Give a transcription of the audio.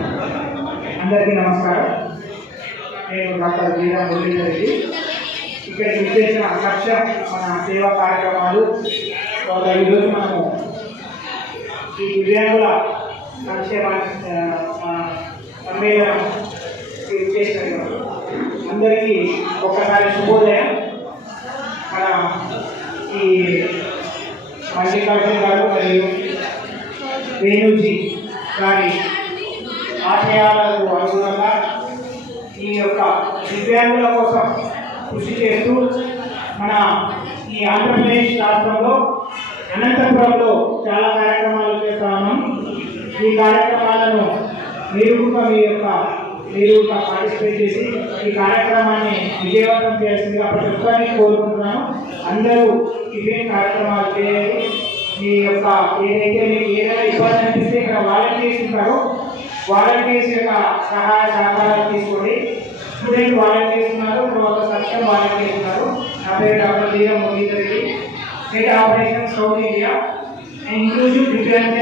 అందరికీ నమస్కారం. నేను డాక్టర్ వీరా మురళీధరెడ్డి ఇక్కడ విచ్చేసిన లక్ష్యం మన సేవా కార్యక్రమాలు. ఈరోజు మనము ఈ దివ్యాంగుల సంక్షేమ సమ్మేళనం విచ్చేసిన అందరికీ ఒక్కసారి శుభోదయం. మన ఈ మల్లికార్జున గారు మరియు వేణుజీ గారి ఆశయాలకు అనుగుణంగా ఈ యొక్క దివ్యాంగుల కోసం కృషి చేస్తూ మన ఈ ఆంధ్రప్రదేశ్ రాష్ట్రంలో అనంతపురంలో చాలా కార్యక్రమాలు చేస్తా ఉన్నాం. ఈ కార్యక్రమాలను మీరు కూడా మీ యొక్క మీరు పార్టిసిపేట్ చేసి ఈ కార్యక్రమాన్ని విజయవంతం చేయాల్సిందిగా ప్రతి ఒక్కరిని కోరుకుంటున్నాను. అందరూ ఇవే కార్యక్రమాలు చేయాలి మీ యొక్క ఏదైతే మీకు ఇబ్బంది అనిపిస్తే ఇక్కడ వాలంటీర్స్ ఉంటారు. వాలంటీర్స్ యొక్క సహాయ సహకారాలు తీసుకొని స్టూడెంట్ వాలంటీర్స్ ఉన్నారు తర్వాత సత్యం వాలంటీర్స్ ఉన్నారు. నా పేరు doctor Veera Muralidhar Reddy. State operation south India inclusive Divyang